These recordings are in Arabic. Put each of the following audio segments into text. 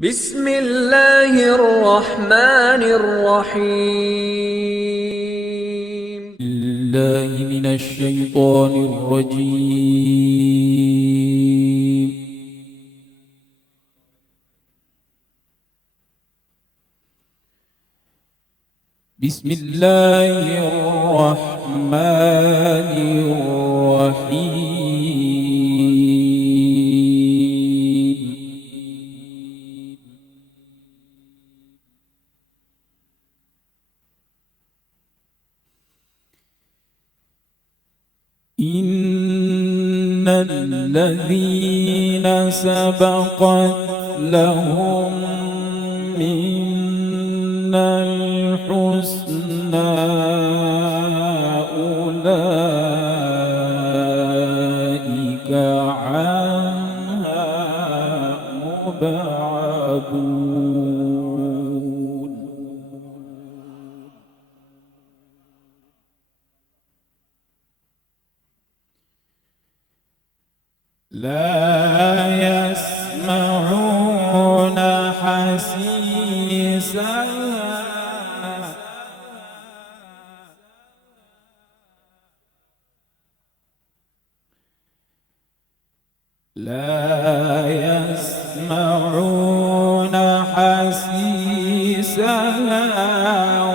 بسم الله الرحمن الرحيم. الله من الشيطان الرجيم. بسم الله الرحمن الرحيم. إن الذين سبقت لهم منا الحسنى أولئك عنها مبعدون. لا يسمعون حسيسها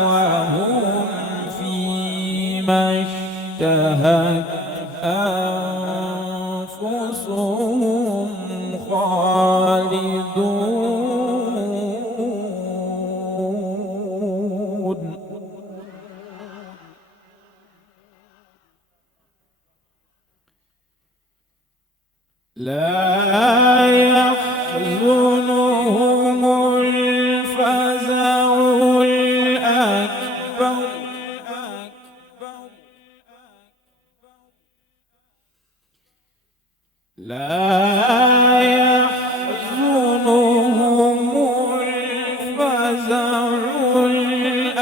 وهم فيما اشتهت أنفسهم خالدون. لا يحزنهم الفزع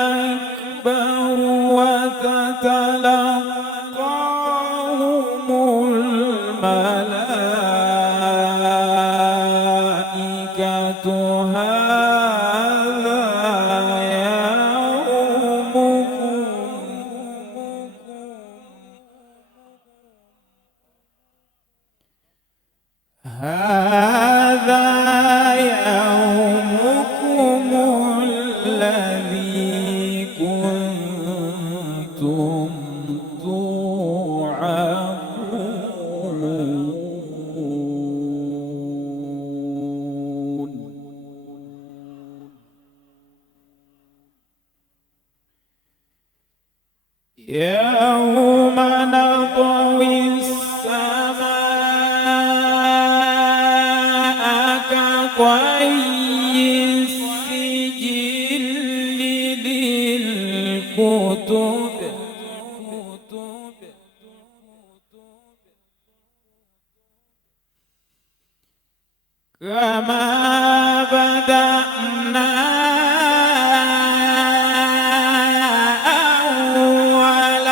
الأكبر وتتلقاهم الملائكة هذا يومكم الذي كنتم توعدون. يوم نطوي السماء كطي السجل للكتب كما بدأنا أول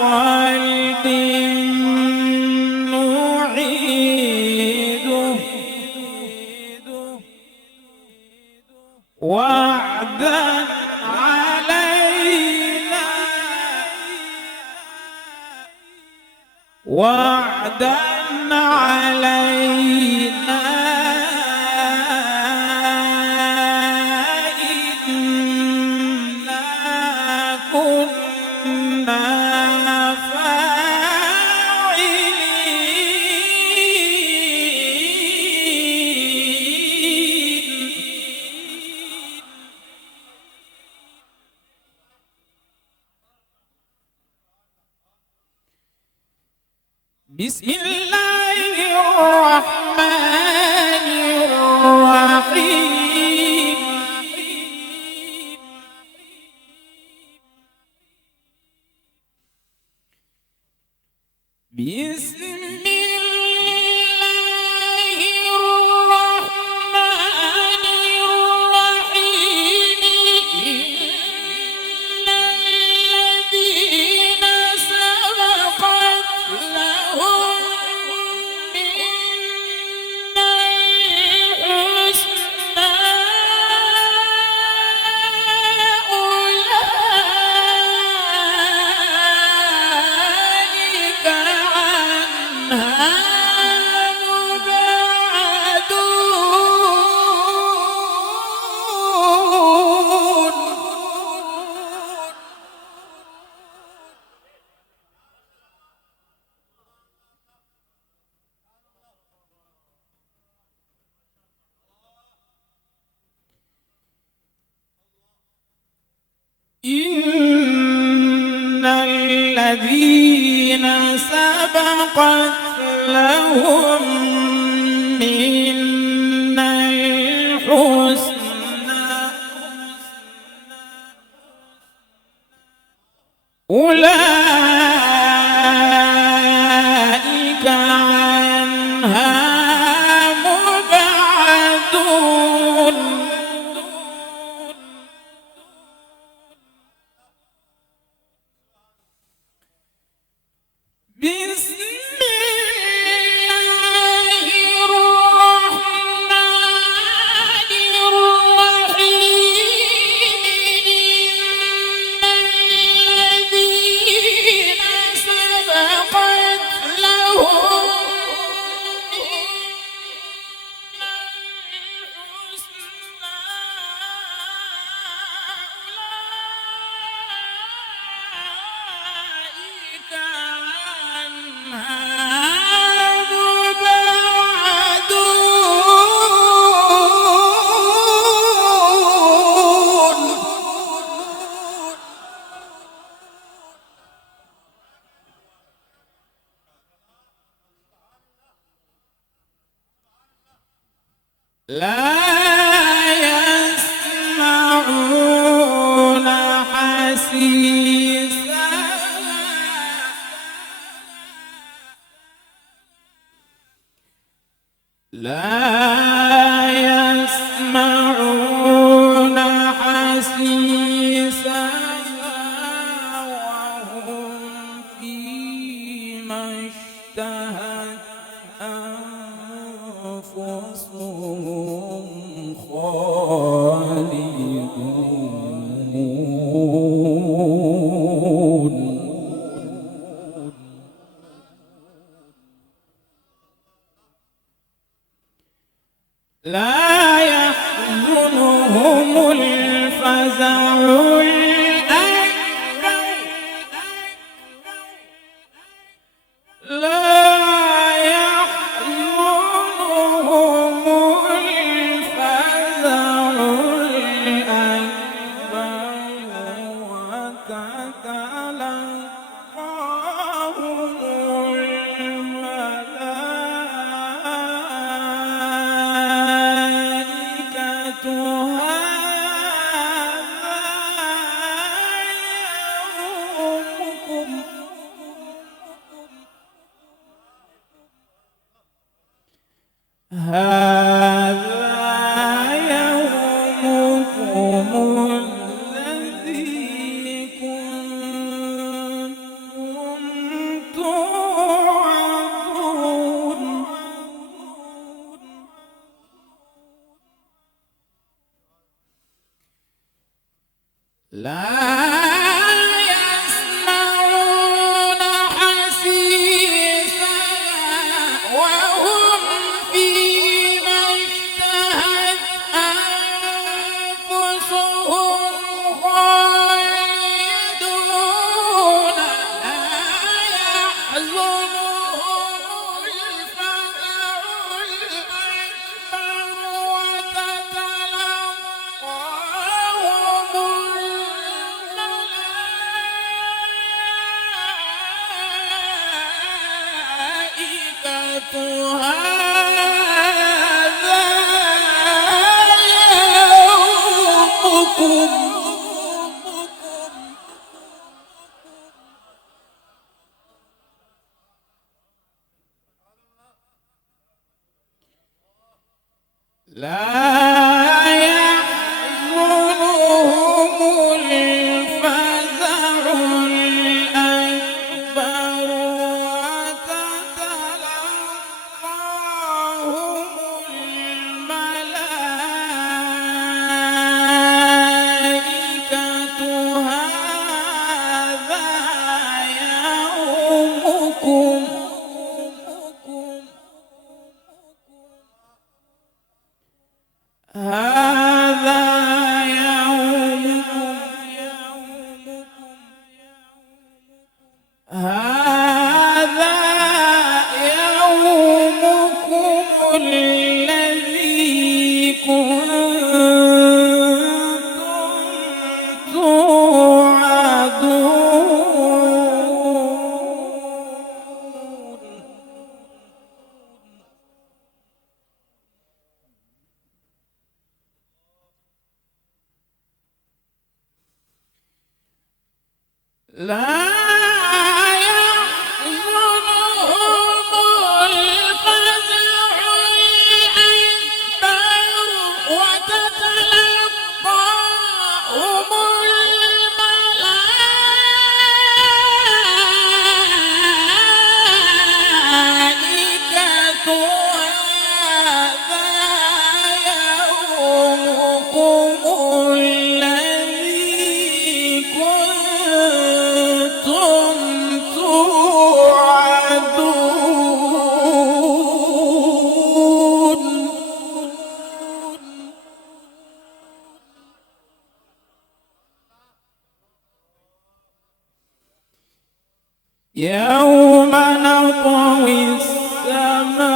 خلق نعيده وعدا علينا إنا كنا فاعلين. بسم الله الرحمن الرحيم. بسم الله الرحمن الرحيم. إن الذين سبقت لهم منا الحسنى إن الذين سبقت لهم منا الحسنى أولئك عنها مبعدون بسم الله الرحمن الرحيم الذين سبقت لهم أولئك عنها مبعدون لا يسمعون حسيسها لا يسمعون حسيسها وهم فيما اشتهت أنفسهم خالدون لا يحزنهم الفزع الأكبر لا يحزنهم الفزع الأكبر وتتلقاهم الملائكة هذا يومكم الذي كنتم توعدون لا يسمعون حسيسها وهم فيما اشتهت أنفسهم خالدون لا يحزنهم الفزع الأكبر وتتلقاهم الملائكة هذا يومكم لا يحزنهم الفزع الأكبر وتتلقاهم الملائكة هذا يومكم هذا يومكم هذا يومكم الذي كنتم توعدون لا يحزنهم الفزع الأكبر وتتلقاهم الملائكة يوم نطوي السماء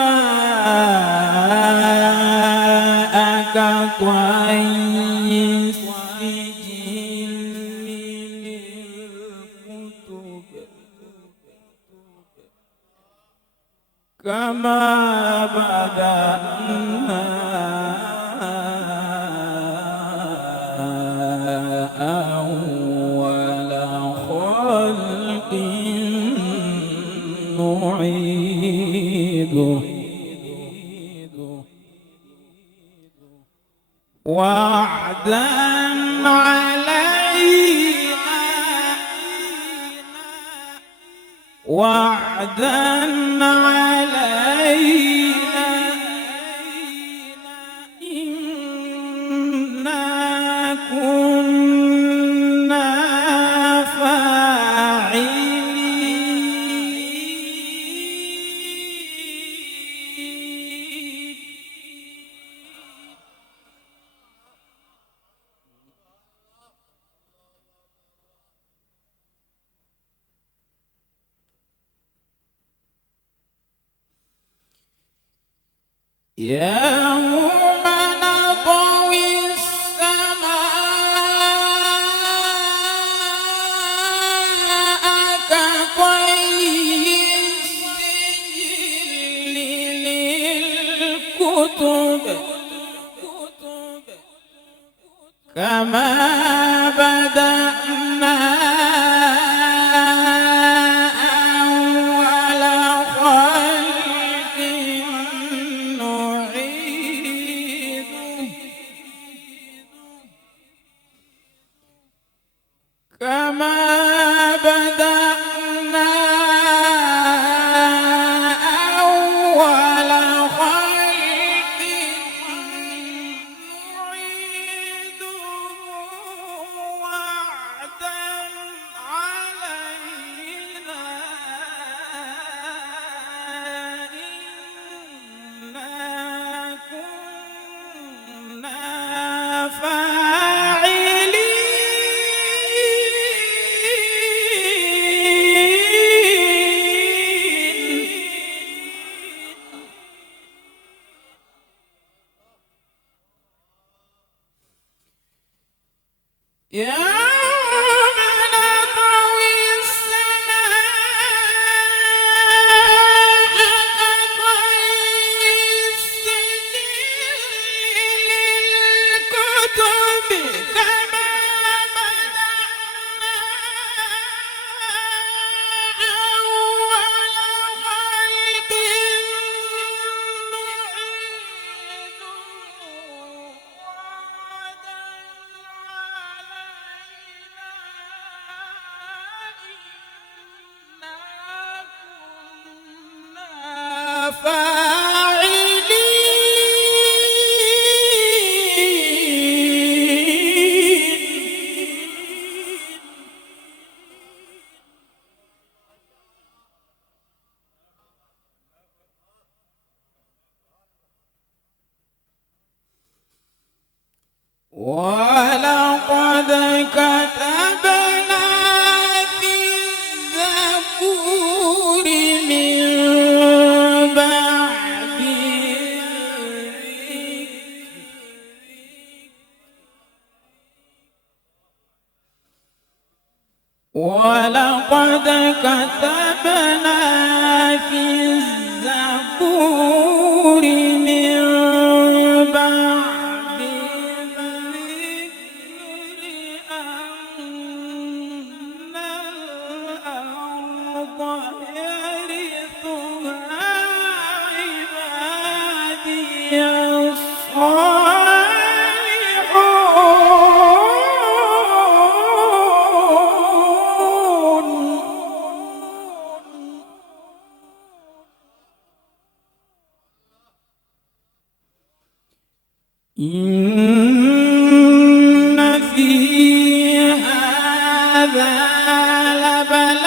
كطي السجل للكتب كما بدأنا أول خلق نعيده وعدا علينا وعدا علينا إنا كنا فاعلين يوم نطوي السماء كطي السجل للكتب كما بدأنا أول خلق نعيده كما بدأنا أول خلق نعيده وعدا علينا إنا كنا فاعلين يوم نطوي السماء كطي السجل للكتب كما بدأنا أول خلق نعيده وعدا علينا ولقد كتبنا في الزبور من بعد ولقد كتبنا في الزبور من بعد الذكر أن الله أكبر.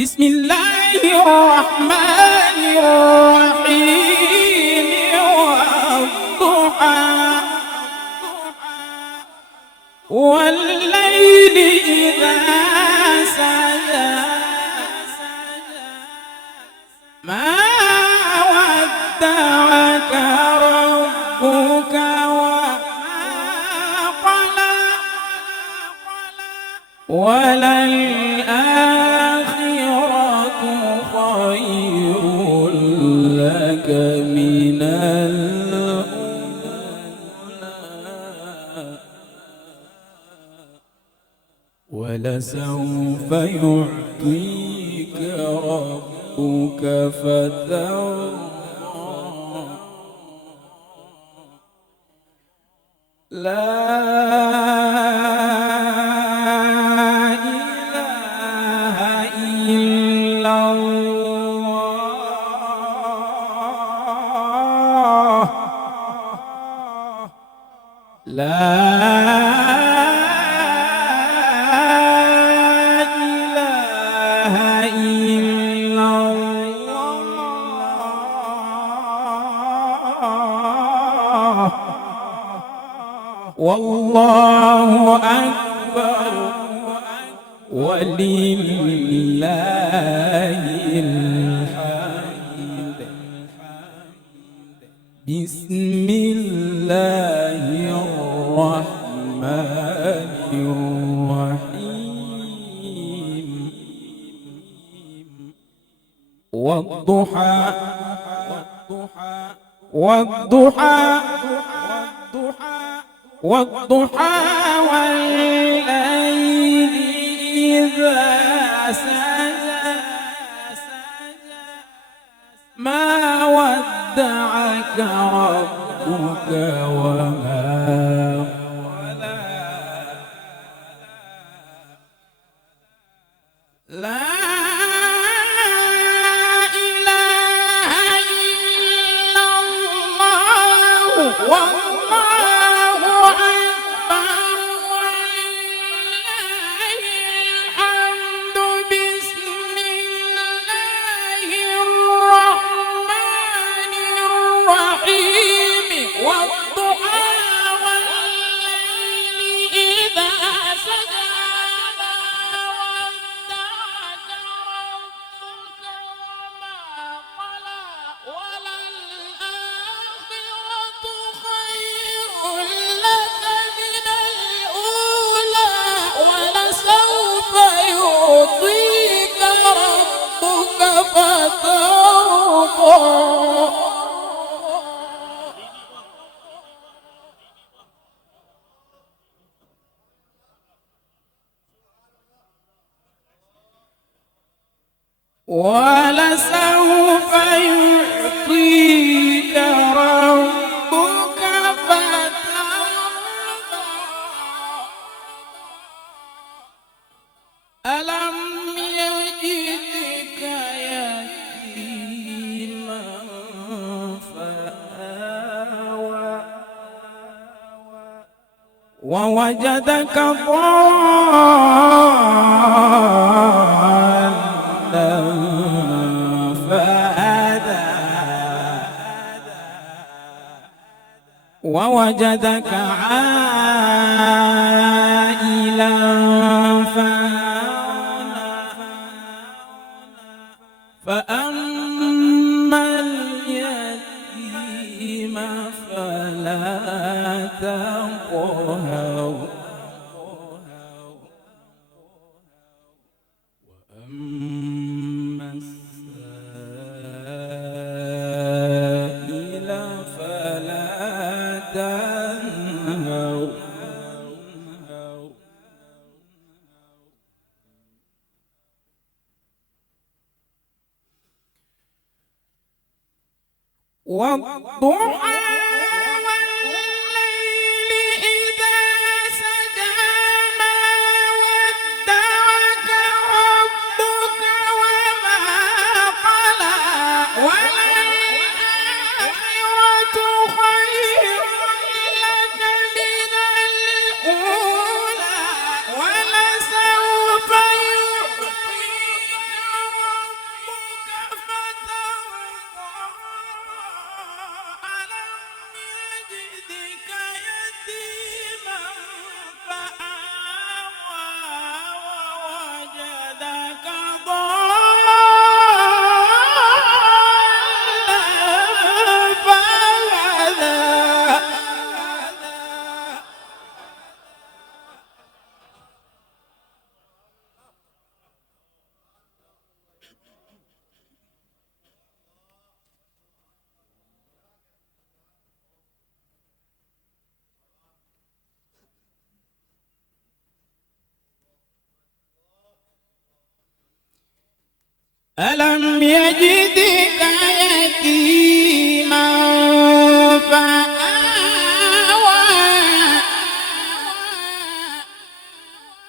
بسم الله الرحمن الرحيم والضحى والليل إذا سجى ما ودعك ربك وللآخرة خير لك من الأولى ولسوف يعطيك ربك فترضى لا إله إلا الله لا إله إلا الله والله أكبر ولله الحمد بسم الله الرحمن الرحيم والضحى والضحى والضحى والليل إذا سجى ما ودعك ربك وما قلى لا إله إلا الله والله أكبر ولله الحمد بسم الله الرحمن الرحيم والضحى والليل إذا سجى ما ودعك ربك وما قلى وللآخرة خير لك من الأولى ولسوف يعطيك ربك فترضى ولسوف يعطيك ربك فترضى ألم يجدك يتيما فآوى ووجدك ضالا فهدى ووجدك عائلا فأغنى فأما اليتيم فلا تقهر وأما السائل فلا تنهر والضحى والليل إذا سجى ما ودعك ربك وما قلى وللآخرة خير لك من الأولى ولسوف يعطيك ربك فترضى ألم ألم يجدك يتيما فآوى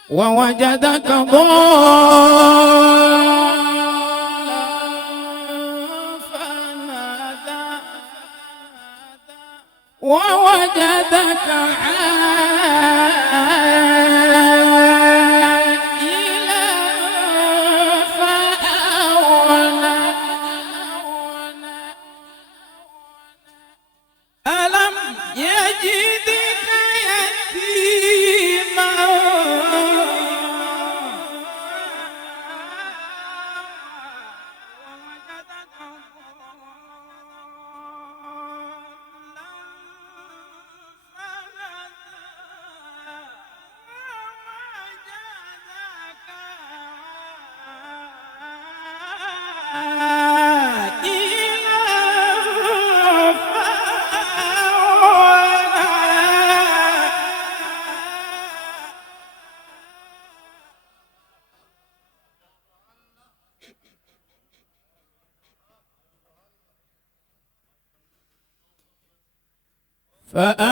ووجدك ضالا فهدى ووجدك عائلا فأغنى ألم يجدك يتيما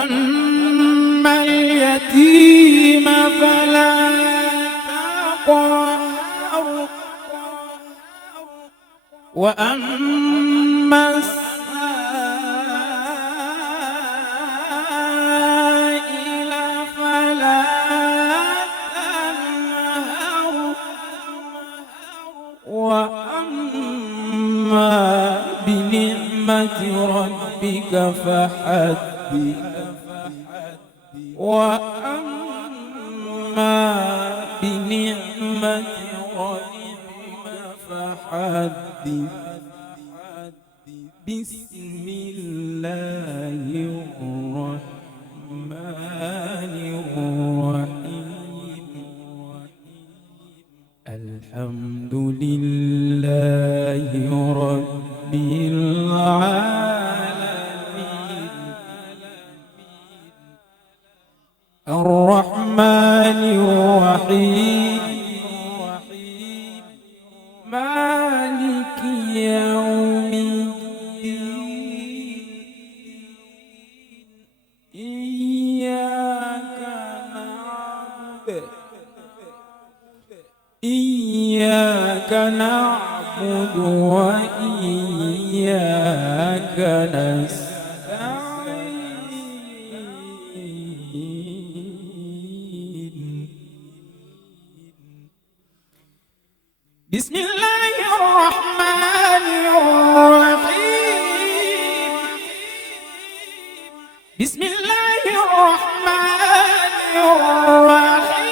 فأما اليتيم فلا تقهر وأما السائل فلا تنهر وأما بنعمة ربك فحدث وأما بنعمة ربك فحدث بسم الله الرحمن الرحيم الحمد لله رب العالمين الرحمن الرحيم مالك يوم الدين إياك نعبد وإياك نستعين بسم الله الرحمن الرحيم بسم الله الرحمن الرحيم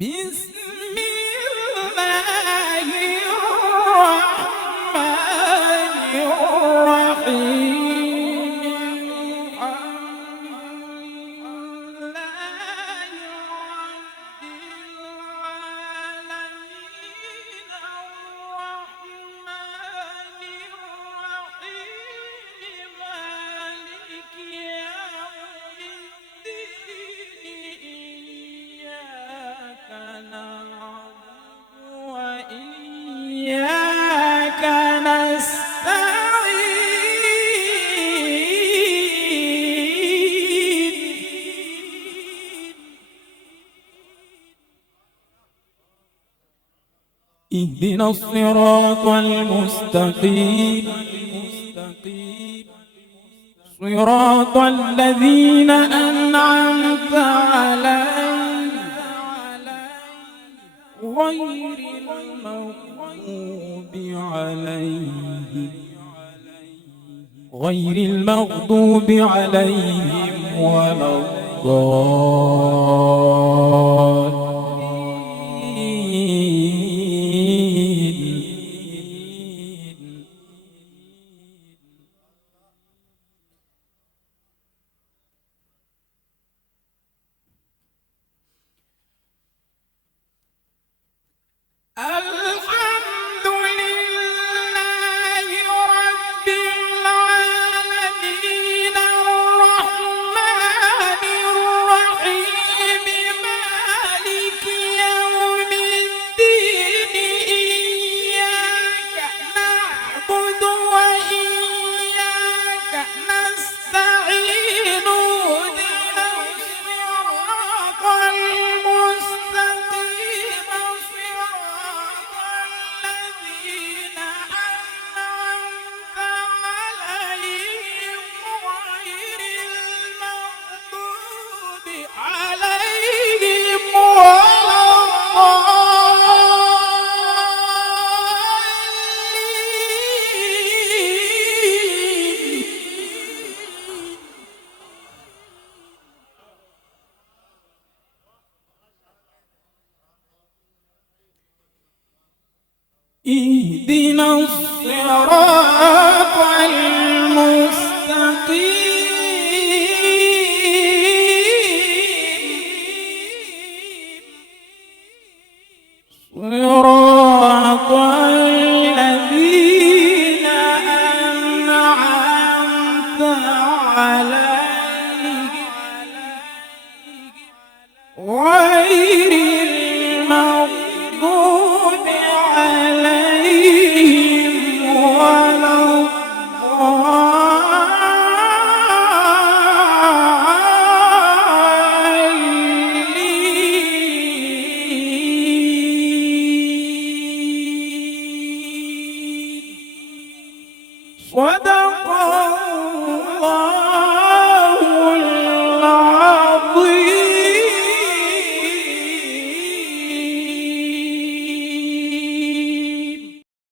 بسم الله الرحمن الرحيم إياك نستعين اهدنا الصراط المستقيم صراط الذين أنعمت عليهم غير المغضوب عليهم ولا الضالين الحمد لله رب العالمين الرحمن اهدنا الصراط المستقيم صراط الذين أنعمت عليهم غير المغضوب عليهم ولا الضالين. صدق